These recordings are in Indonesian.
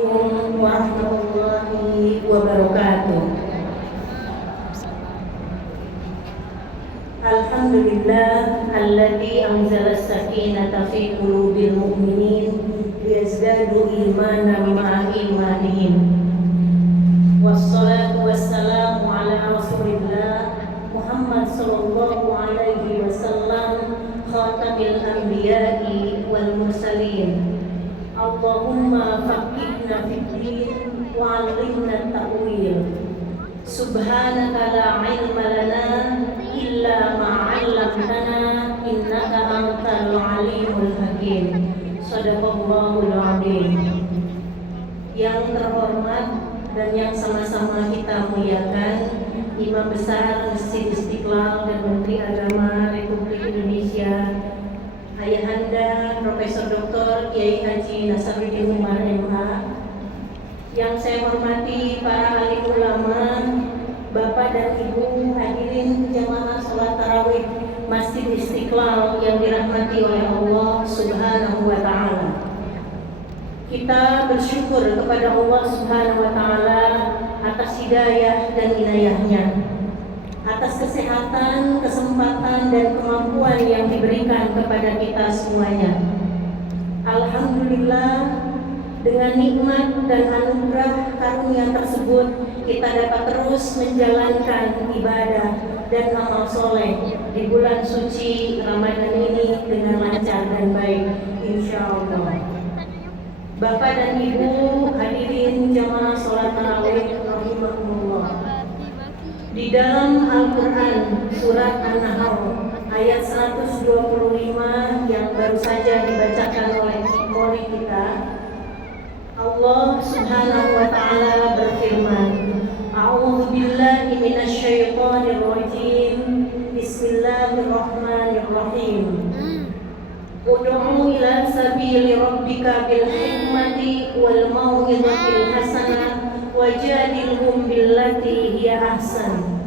Warahmatullahi wabarakatuh. Alhamdulillah alladzi anzala as-sakinata fi qulubil mu'minin liyazdadu imanan ma'a imanihim. Wassalatu wassalamu ala Rasulillah Muhammad sallallahu alaihi wasallam khatamil anbiya'i wal mursalin. Allahumma faqihna fid-din wa 'allimna at-ta'wil. Subhanaka la 'ilma lana illa ma 'allamtana innaka antal 'alimul hakim. Shadaqallahul 'azim. Yang terhormat dan yang sama-sama kita muliakan Imam Besar Masjid Istiqlal dan Menteri Agama Republik Indonesia Ayahanda Profesor Dr. Kiai Haji Nasaruddin Umar MH, yang saya hormati para alim ulama, Bapak dan Ibu hadirin jamaah sholat tarawih Masjid Istiqlal yang dirahmati oleh Allah Subhanahu wa Ta'ala. Kita bersyukur kepada Allah Subhanahu wa Ta'ala atas hidayah dan inayahnya, atas kesehatan, kesempatan, dan kemampuan yang diberikan kepada kita semuanya. Alhamdulillah, dengan nikmat dan anugerah karunia tersebut, kita dapat terus menjalankan ibadah dan amal soleh di bulan suci Ramadan ini dengan lancar dan baik, insya Allah. Bapak dan Ibu hadirin jamaah sholat tarawih rahimahumullah. Di dalam Al-Quran surat An-Nahl ayat 125 yang baru saja dibacakan oleh memori kita, Allah Subhanahu wa Ta'ala berfirman, A'udzu billahi minasyaitonir rajim. Bismillahirrahmanirrahim. Ud'u ila sabili rabbika bil hikmati wal mau'izatil hasanah wajadilhum billati hiya ahsan.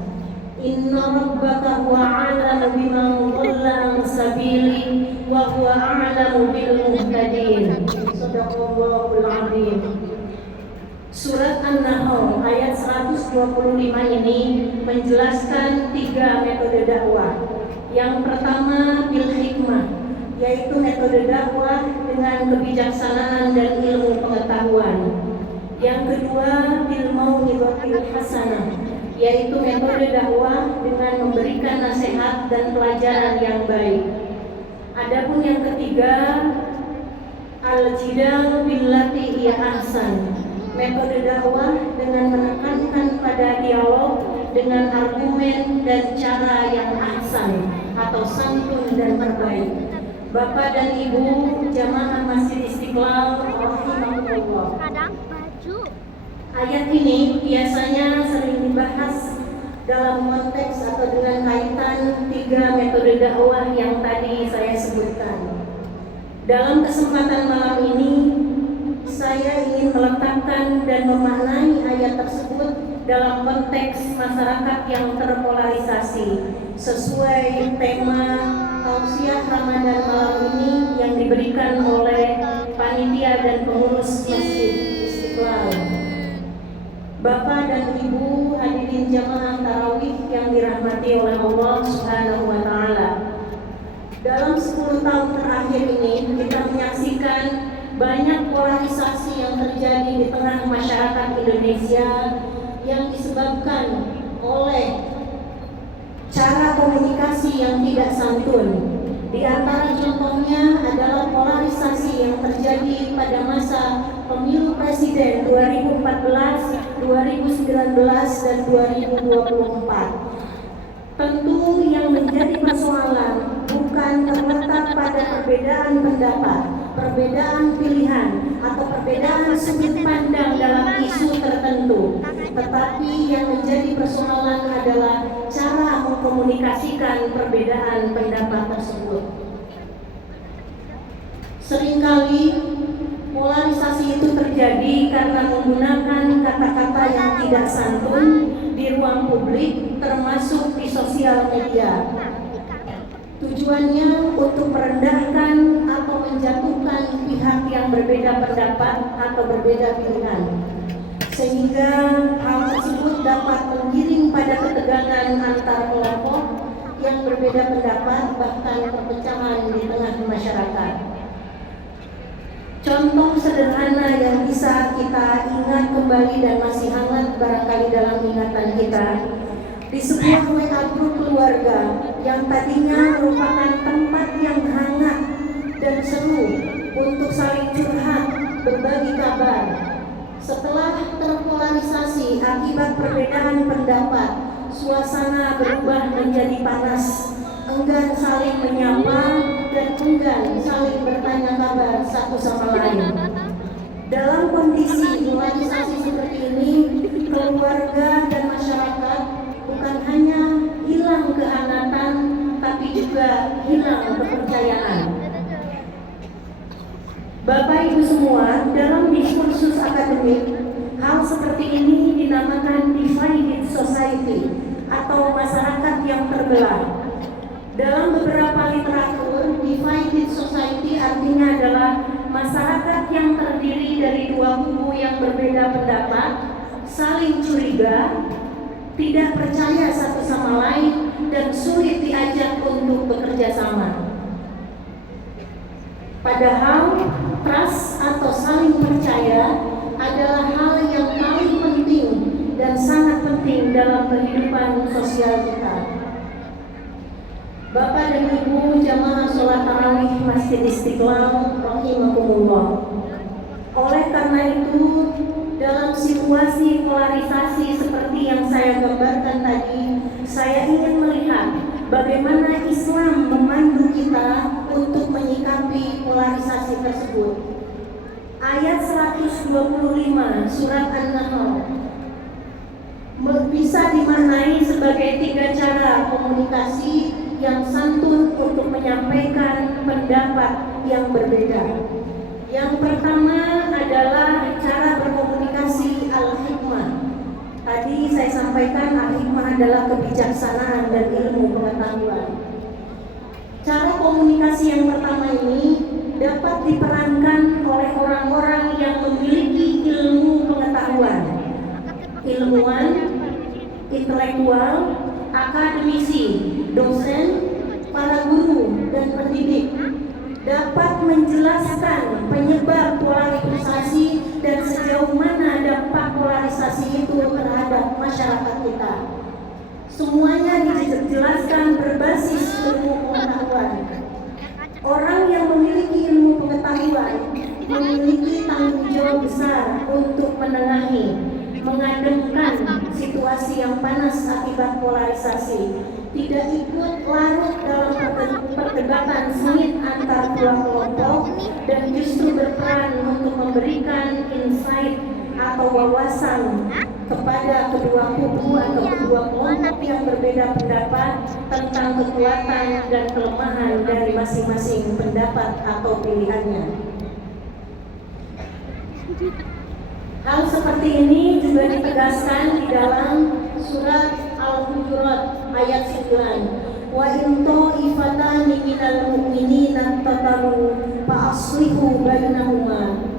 Inna rabbaka huwa a'lamu biman dhalla an sabili wa huwa a'lamu bil muhtadin. Shadaqallahul 'azim. Surat An-Nahl ayat 125 ini menjelaskan 3 metode dakwah. Yang pertama bil hikmah, yaitu metode dakwah dengan kebijaksanaan dan ilmu pengetahuan. Yang kedua bil mau'izatil hasanah, yaitu metode dakwah dengan memberikan nasihat dan pelajaran yang baik. Adapun yang ketiga al-jidal billati hiya ahsan, metode dakwah dengan menekankan pada dialog dengan argumen dan cara yang ahsan atau santun dan terbaik. Bapak dan Ibu jamaah Masjid Istiqlal rahimahullah. Ayat ini biasanya sering dibahas dalam konteks atau dengan kaitan 3 metode dakwah yang tadi saya sebutkan. Dalam kesempatan malam ini, saya ingin meletakkan dan memaknai ayat tersebut dalam konteks masyarakat yang terpolarisasi sesuai tema tausiah Ramadan malam ini yang diberikan oleh panitia dan pengurus Masjid Istiqlal. Bapak dan Ibu hadirin jamaah tarawih yang dirahmati oleh Allah Subhanahu wa Ta'ala. Dalam 10 tahun terakhir ini kita menyaksikan banyak polarisasi yang terjadi di tengah masyarakat Indonesia yang disebabkan oleh cara komunikasi yang tidak santun. Di antara contohnya adalah polarisasi yang terjadi pada masa pemilu presiden 2014, 2019, dan 2024. Tentu yang menjadi persoalan bukan terletak pada perbedaan pendapat, perbedaan pilihan, atau perbedaan sudut pandang dalam isu tertentu, tetapi yang menjadi persoalan adalah cara mengkomunikasikan perbedaan pendapat tersebut. Seringkali polarisasi itu terjadi karena menggunakan kata-kata yang tidak santun di ruang publik, termasuk di sosial media. Tujuannya untuk merendahkan atau menjatuhkan pihak yang berbeda pendapat atau berbeda pilihan, sehingga hal tersebut dapat menggiring pada ketegangan antar kelompok yang berbeda pendapat, bahkan perpecahan di tengah masyarakat. Contoh sederhana yang bisa kita ingat kembali dan masih hangat barangkali dalam ingatan kita, di sebuah WA grup keluarga yang tadinya merupakan tempat yang hangat dan seru untuk saling curhat, berbagi kabar. Setelah terpolarisasi akibat perbedaan pendapat, suasana berubah menjadi panas, enggan saling menyapa dan enggan saling bertanya kabar satu sama lain. Dalam kondisi polarisasi seperti ini, keluarga dan masyarakat bukan hanya hilang kehangatan, tapi juga hilang kepercayaan. Bapak Ibu semua, dalam diskursus akademik, hal seperti ini dinamakan divided society atau masyarakat yang terbelah. Dalam beberapa literatur, divided society artinya adalah masyarakat yang terdiri dari dua kubu yang berbeda pendapat, saling curiga, tidak percaya satu sama lain, dan sulit diajak untuk bekerja sama. Padahal trust atau saling percaya adalah hal yang paling penting dan sangat penting dalam kehidupan sosial kita. Bapak dan Ibu jamaah sholat tarawih Masjid Istiqlal rahimakumullah. Oleh karena itu, dalam situasi polarisasi seperti yang saya gambarkan tadi, saya ingin melihat bagaimana Islam memandu kita untuk menyikapi polarisasi tersebut. Ayat 125 surat An-Nahl bisa dimaknai sebagai 3 cara komunikasi yang santun untuk menyampaikan pendapat yang berbeda. Yang pertama adalah cara berkomunikasi al-hikmah. Tadi saya sampaikan al-hikmah adalah kebijaksanaan dan ilmu pengetahuan. Cara komunikasi yang pertama ini dapat diperankan oleh orang-orang yang memiliki ilmu pengetahuan, ilmuwan, intelektual, akademisi, dosen, para guru, dan pendidik, dapat menjelaskan penyebab polarisasi dan sejauh mana dampak polarisasi itu terhadap masyarakat kita. Semuanya dijelaskan berbasis ilmu pengetahuan. Orang yang memiliki ilmu pengetahuan memiliki tanggung jawab besar untuk menengahi, mengademkan situasi yang panas akibat polarisasi, tidak ikut larut dalam perdebatan sengit antar dua kelompok, dan justru berperan untuk memberikan insight atau wawasan kepada kedua kubu atau kedua kelompok yang berbeda pendapat tentang kekuatan dan kelemahan dari masing-masing pendapat atau pilihannya. Hal seperti ini juga ditegaskan di dalam surat Al-Hujurat ayat 9. Wa in ta'ifatani minal mu'minina tataru fa aslihu bainahuma.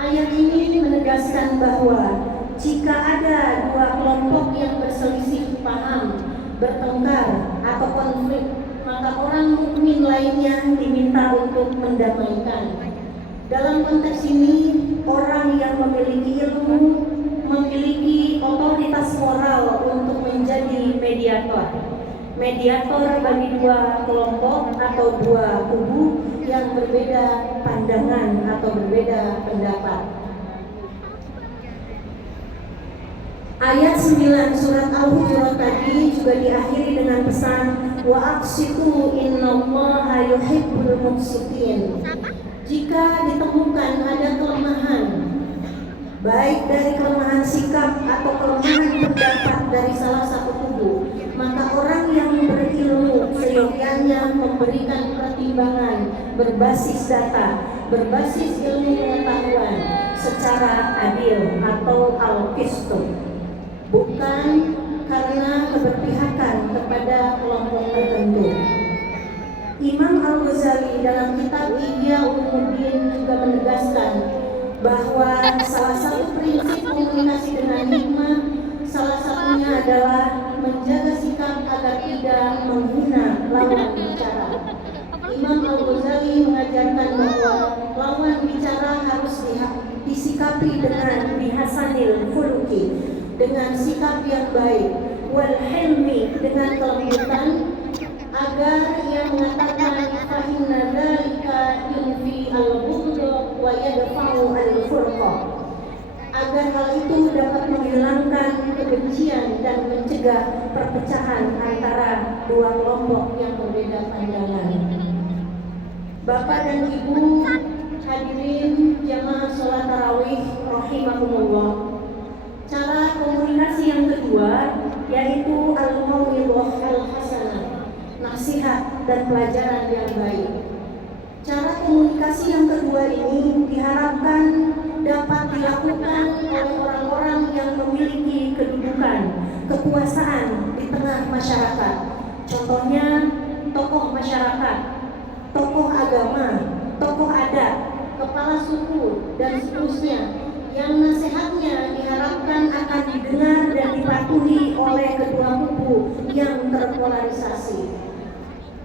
Ayat ini menegaskan bahwa jika ada dua kelompok yang berselisih paham, bertengkar atau konflik, maka orang mukmin lainnya diminta untuk mendamaikan. Dalam konteks ini, orang yang memiliki ilmu memiliki otoritas moral untuk menjadi mediator bagi dua kelompok atau dua kubu yang berbeda pandangan atau berbeda pendapat. Ayat 9 surat Al-Hujurat tadi juga diakhiri dengan pesan wa aqsitu innallaha yuhibbul muqsitin. Jika ditemukan ada kelemahan, baik dari kelemahan sikap atau kelemahan pendapat dari salah satu kubu, maka orang yang berilmu seyogyanya memberikan pertimbangan berbasis data, berbasis ilmu pengetahuan secara adil atau al-qistu, bukan karena keberpihakan kepada kelompok tertentu. Imam Al-Ghazali dalam kitab Ihya Ulumuddin juga menegaskan bahwa salah satu prinsip komunikasi dengan hikmah salah satunya adalah menjaga sikap agar tidak menghina lawan bicara. Imam Al-Ghazali mengajarkan bahwa lawan bicara harus disikapi dengan bihasanil khuluqi, dengan sikap yang baik, wal hilmi, dengan kelembutan, agar ia mengatakan fa inna dzalika yunfi al-bughd wa yadfa'u al-furqa, agar hal itu dapat menghilangkan kebencian dan mencegah perpecahan antara dua kelompok yang berbeda pandangan. Bapak dan Ibu hadirin jamaah sholat tarawih rahimakumullah. Cara komunikasi yang kedua yaitu al-mau'izah al-hasanah, nasihat dan pelajaran yang baik. Cara komunikasi yang kedua ini diharapkan dapat dilakukan oleh orang-orang yang memiliki kedudukan, kekuasaan di tengah masyarakat. Contohnya tokoh masyarakat, tokoh agama, tokoh adat, kepala suku, dan seterusnya, yang nasihatnya diharapkan akan didengar dan dipatuhi oleh kedua kubu yang terpolarisasi.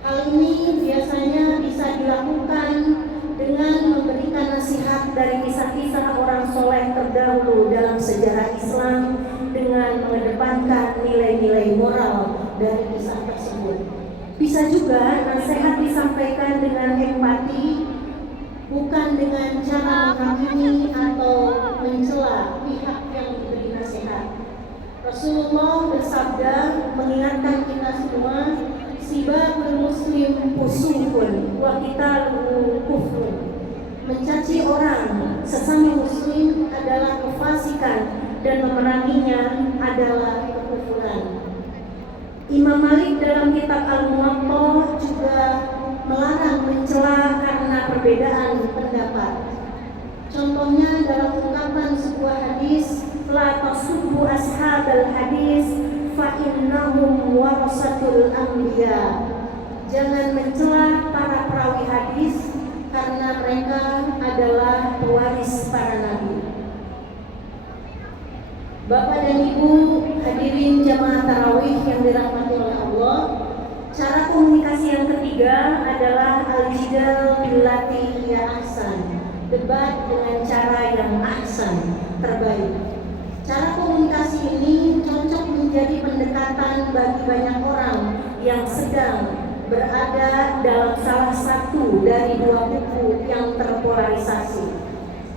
Hal ini biasanya bisa dilakukan dengan memberikan nasihat dari kisah-kisah orang soleh terdahulu dalam sejarah Islam dengan mengedepankan nilai-nilai moral dari kisah tersebut. Bisa juga nasihat disampaikan dengan empati, bukan dengan cara menghakimi atau mencela pihak yang diberi nasihat. Rasulullah bersabda mengingatkan kita semua, sibabul muslim fusuqun wa qitaluhu kufrun. Mencaci orang sesama muslim adalah kefasikan dan memeranginya adalah kekufuran. Imam Malik dalam kitab Al-Muwatta juga melarang mencela karena perbedaan pendapat. Contohnya dalam ungkapan sebuah hadis, la tasubbu ashabal hadis fa innahum warasatul anbiya. Jangan mencela para perawi hadis karena mereka adalah pewaris para nabi. Bapak dan Ibu hadirin jamaah tarawih yang dirahmati oleh Allah, cara komunikasi yang ketiga adalah al-jidal billati hiya ahsan, debat dengan cara yang ahsan, terbaik. Cara komunikasi ini cocok menjadi pendekatan bagi banyak orang yang sedang berada dalam salah satu dari dua kubu yang terpolarisasi.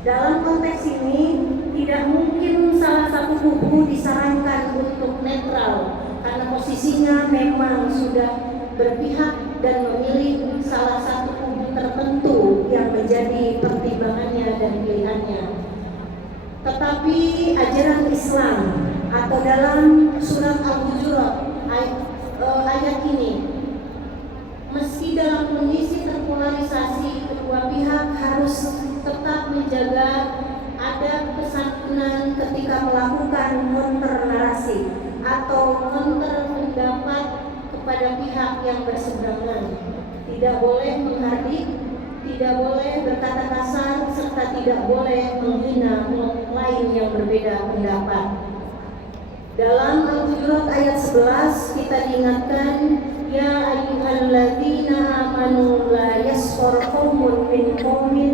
Dalam konteks ini, tidak mungkin salah satu kubu disarankan untuk netral karena posisinya memang sudah berpihak dan memilih salah satu kubu tertentu yang menjadi pertimbangannya dan pilihannya. Tetapi ajaran Islam atau dalam surat Al-Hujurat ayat ini, meski dalam kondisi terpolarisasi, kedua pihak harus tetap menjaga adab kesakinan ketika melakukan counter narasi atau counter pendapat kepada pihak yang berseberangan. Tidak boleh menghardik, tidak boleh berkata kasar, serta tidak boleh menghina kelompok lain yang berbeda pendapat. Dalam Al-Hujurat ayat 11 kita diingatkan, ya ayyuhalladzina amanu la yaskhar qaumun min qaumin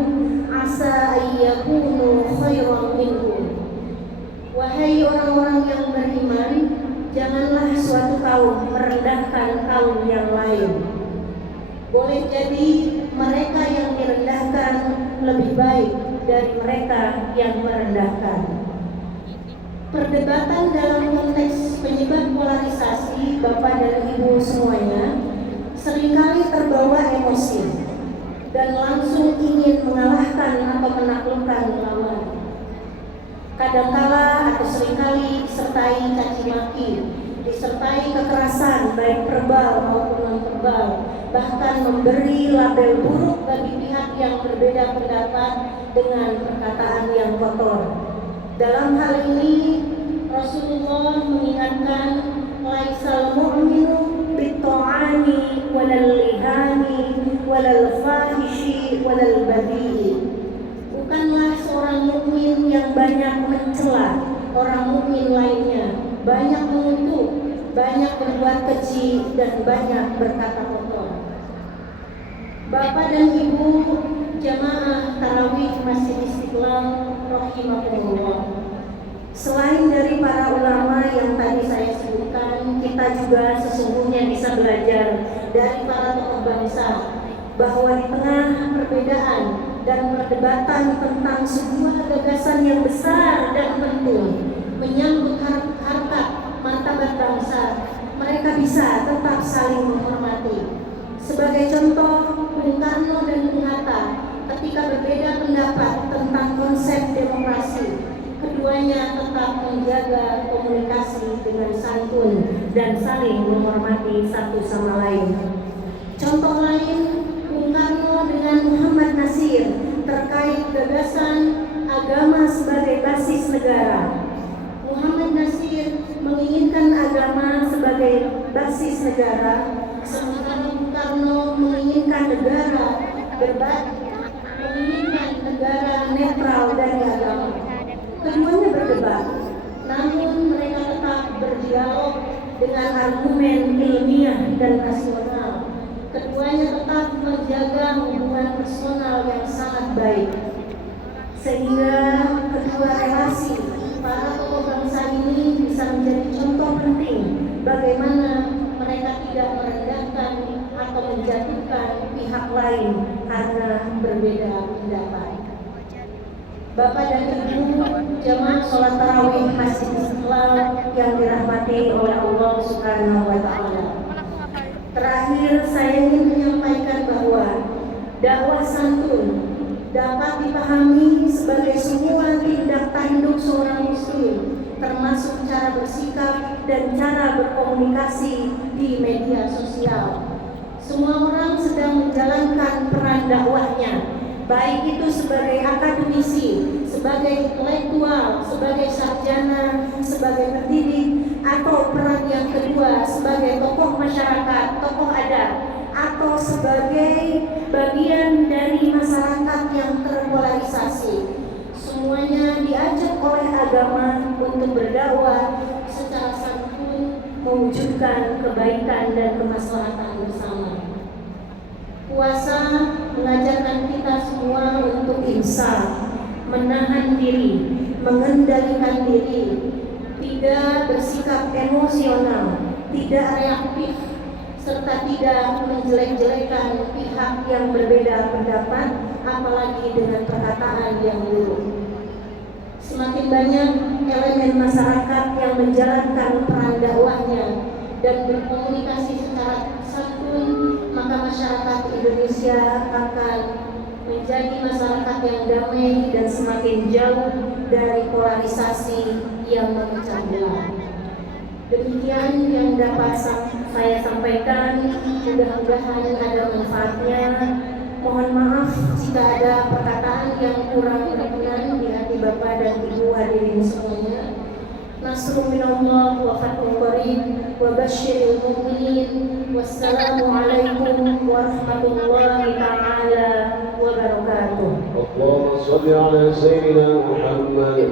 asa ayyakunu khairan minhum. Wahai orang-orang yang beriman, janganlah suatu kaum merendahkan kaum yang lain. Boleh jadi mereka yang direndahkan lebih baik dari mereka yang merendahkan. Perdebatan dalam konteks penyebab polarisasi, Bapak dan Ibu semuanya, seringkali terbawa emosi dan langsung ingin mengalahkan atau menaklukkan lawan. Kadangkala atau seringkali disertai caci maki, disertai kekerasan baik verbal maupun non-verbal, bahkan memberi label buruk bagi pihak yang berbeda pendapat dengan perkataan yang kotor. Dalam hal ini Rasulullah mengingatkan, laisal mu'minu bit-ta'ani walal lihani banyak mencela orang mukmin lainnya, banyak mengutuk, banyak berbuat keji, dan banyak berkata kotor. Bapak dan Ibu jamaah tarawih Masjid Istiqlal rahimakumullah. Selain dari para ulama yang tadi saya sebutkan, kita juga sesungguhnya bisa belajar dari para tokoh bangsa bahwa di tengah perbedaan dan perdebatan tentang sebuah gagasan yang besar dan penting menyangkut harkat martabat bangsa, mereka bisa tetap saling menghormati. Sebagai contoh, Bung Karno dan Bung Hatta ketika berbeda pendapat tentang konsep demokrasi, keduanya tetap menjaga komunikasi dengan santun dan saling menghormati satu sama lain. Contoh lain, Bung Karno dengan Muhammad Nasir terkait gagasan agama sebagai basis negara. Muhammad Nasir menginginkan agama sebagai basis negara, sementara Bung Karno menginginkan negara menginginkan negara netral dari agama. Keduanya berdebat, namun mereka tetap berdialog dengan argumen ilmiah dan rasional. Keduanya tetap menjaga hubungan personal yang sangat baik, sehingga kedua relasi para tokoh bangsa ini bisa menjadi contoh penting bagaimana mereka tidak merendahkan atau menjatuhkan pihak lain karena berbeda pendapat. Bapak dan Ibu jamaah sholat tarawih Masjid Istiqlal yang dirahmati oleh Allah Subhanahu wa Ta'ala. Terakhir, saya ingin menyampaikan bahwa dakwah santun dapat dipahami sebagai semua tindak tanduk seorang muslim, termasuk cara bersikap dan cara berkomunikasi di media sosial. Semua orang sedang menjalankan peran dakwahnya, baik itu sebagai akademisi, sebagai intelektual, sebagai sarjana, sebagai pendidik, atau peran yang kedua sebagai tokoh masyarakat, tokoh adat, atau sebagai bagian dari masyarakat yang terpolarisasi. Semuanya diajak oleh agama untuk berdakwah secara santun, mewujudkan kebaikan dan kemaslahatan bersama. Puasa mengajarkan kita semua untuk insaf, menahan diri, mengendalikan diri, tidak bersikap emosional, tidak reaktif, serta tidak menjelek-jelekan pihak yang berbeda pendapat, apalagi dengan perkataan yang buruk. Semakin banyak elemen masyarakat yang menjalankan peran dakwahnya dan berkomunikasi secara santun, maka masyarakat Indonesia akan menjadi masyarakat yang damai dan semakin jauh dari polarisasi yang memecah belah. Demikian yang dapat saya sampaikan, mudah-mudahan ada manfaatnya. Mohon maaf jika ada perkataan yang kurang berkenan di hati Bapak dan Ibu hadirin semuanya. Nasrun minallah wa fathun qarib wa basyiril mu'minin. Wassalamualaikum warahmatullahi ta'ala wabarakatuh. Allahumma shalli ala sayyidina Muhammad.